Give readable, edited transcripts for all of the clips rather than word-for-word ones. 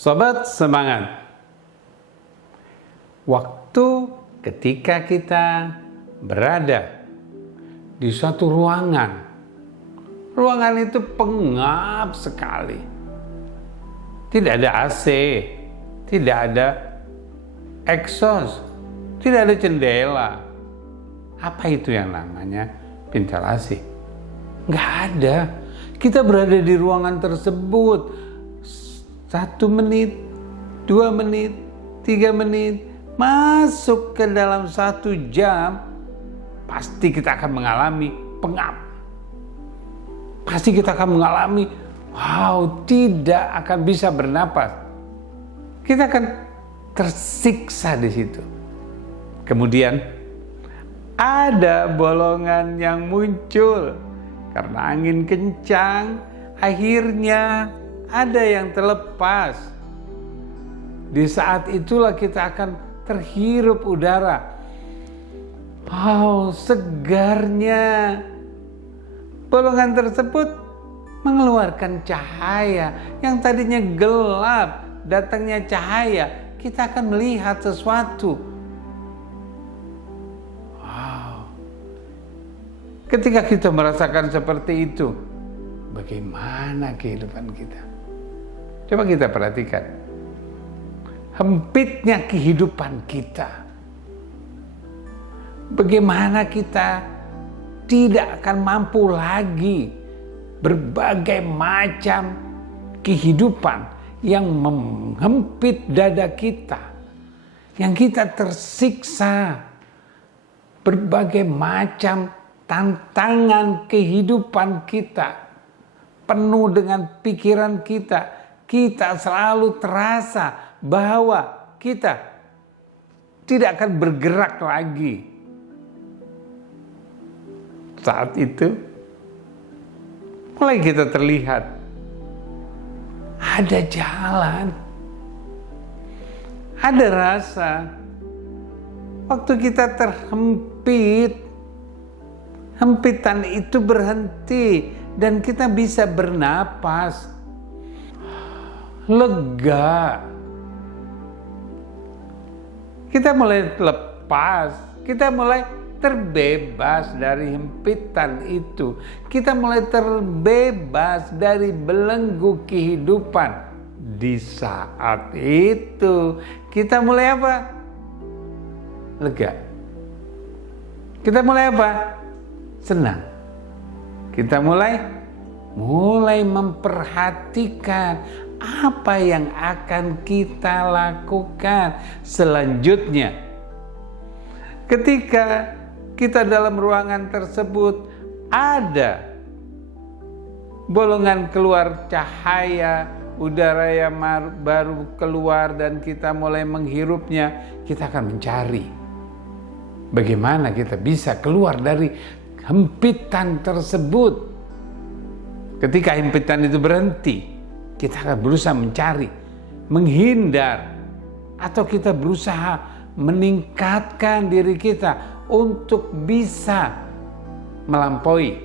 Sobat semangat, waktu ketika kita berada di suatu ruangan itu pengap sekali. Tidak ada AC, tidak ada exhaust, tidak ada jendela. Apa itu yang namanya ventilasi? Nggak ada. Kita berada di ruangan tersebut 1 menit, 2 menit, 3 menit, masuk ke dalam 1 jam, pasti kita akan mengalami pengap. Pasti kita akan mengalami, tidak akan bisa bernapas. Kita akan tersiksa di situ. Kemudian ada bolongan yang muncul karena angin kencang, akhirnya ada yang terlepas. Di saat itulah kita akan terhirup udara. Segarnya. Bolongan tersebut mengeluarkan cahaya. Yang tadinya gelap, datangnya cahaya. Kita akan melihat sesuatu. Ketika kita merasakan seperti itu, bagaimana kehidupan kita? Coba kita perhatikan. Hempitnya kehidupan kita. Bagaimana kita tidak akan mampu lagi berbagai macam kehidupan yang menghempit dada kita. Yang kita tersiksa berbagai macam tantangan kehidupan kita. Penuh dengan pikiran kita. Kita selalu terasa bahwa kita tidak akan bergerak lagi. Saat itu mulai kita terlihat ada jalan, ada rasa. Waktu kita terhempit, hempitan itu berhenti dan kita bisa bernapas lega. Kita mulai lepas, kita mulai terbebas dari hempitan itu. Kita mulai terbebas dari belenggu kehidupan. Di saat itu kita mulai apa? Lega. Kita mulai apa? Senang. Kita mulai memperhatikan apa yang akan kita lakukan selanjutnya. Ketika kita dalam ruangan tersebut ada bolongan keluar cahaya, udara yang baru keluar dan kita mulai menghirupnya, kita akan mencari bagaimana kita bisa keluar dari hempitan tersebut. Ketika hempitan itu berhenti, kita akan berusaha mencari, menghindar, atau kita berusaha meningkatkan diri kita untuk bisa melampaui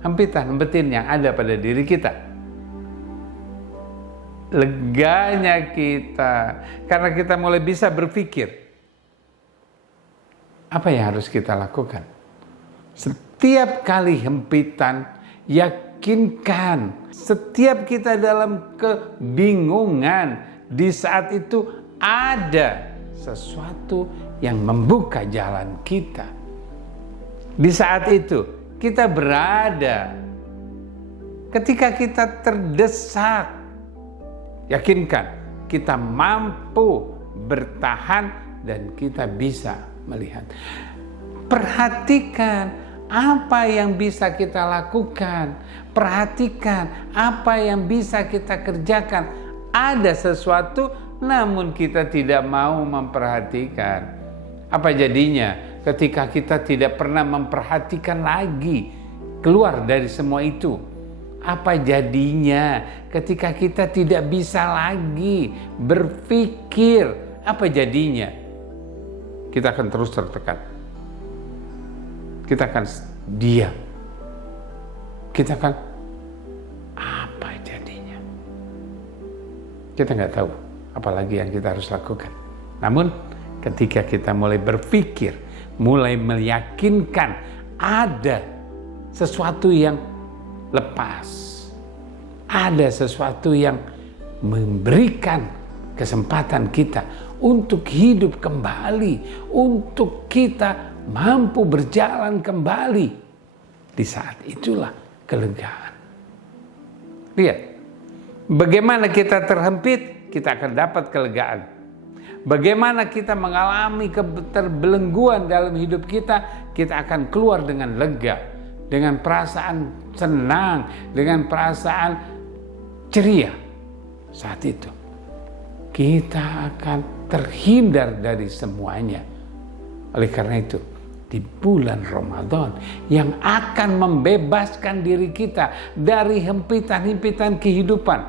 hempitan yang ada pada diri kita. Leganya kita, karena kita mulai bisa berpikir, apa yang harus kita lakukan? Setiap kali hempitan, yakinkan. Setiap kita dalam kebingungan, di saat itu ada sesuatu yang membuka jalan kita. Di saat itu kita berada, ketika kita terdesak, yakinkan kita mampu bertahan dan kita bisa melihat. Perhatikan apa yang bisa kita lakukan. Perhatikan apa yang bisa kita kerjakan. Ada sesuatu namun kita tidak mau memperhatikan. Apa jadinya ketika kita tidak pernah memperhatikan lagi keluar dari semua itu? Apa jadinya ketika kita tidak bisa lagi berpikir? Apa jadinya? Kita akan terus tertekan. Kita akan diam. Kita akan apa jadinya? Kita nggak tahu apalagi yang kita harus lakukan. Namun ketika kita mulai berpikir, mulai meyakinkan ada sesuatu yang lepas, ada sesuatu yang memberikan kesempatan kita untuk hidup kembali, untuk kita mampu berjalan kembali. Di saat itulah kelegaan. Lihat, bagaimana kita terhempit, kita akan dapat kelegaan. Bagaimana kita mengalami keterbelengguan dalam hidup kita, kita akan keluar dengan lega, dengan perasaan senang, dengan perasaan ceria. Saat itu kita akan terhindar dari semuanya. Oleh karena itu, di bulan Ramadan yang akan membebaskan diri kita dari hempitan-hempitan kehidupan,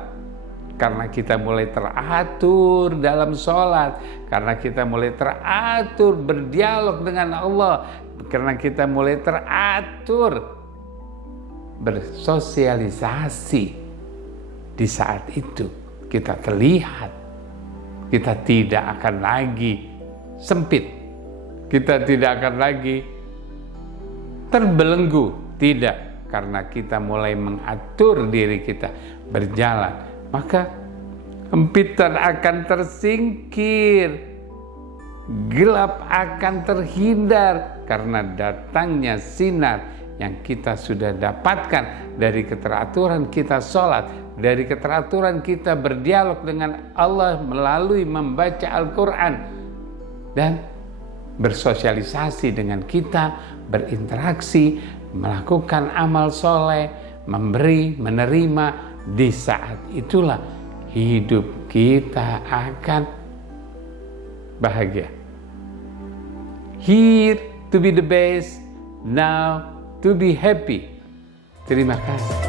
karena kita mulai teratur dalam sholat, karena kita mulai teratur berdialog dengan Allah, karena kita mulai teratur bersosialisasi. Di saat itu kita terlihat, kita tidak akan lagi sempit, kita tidak akan lagi terbelenggu, tidak, karena kita mulai mengatur diri kita berjalan, maka hempitan akan tersingkir, gelap akan terhindar karena datangnya sinar yang kita sudah dapatkan dari keteraturan kita sholat, dari keteraturan kita berdialog dengan Allah melalui membaca Al-Quran dan bersosialisasi dengan kita, berinteraksi, melakukan amal soleh, memberi, menerima. Di saat itulah hidup kita akan bahagia. Here to be the best, now to be happy. Terima kasih.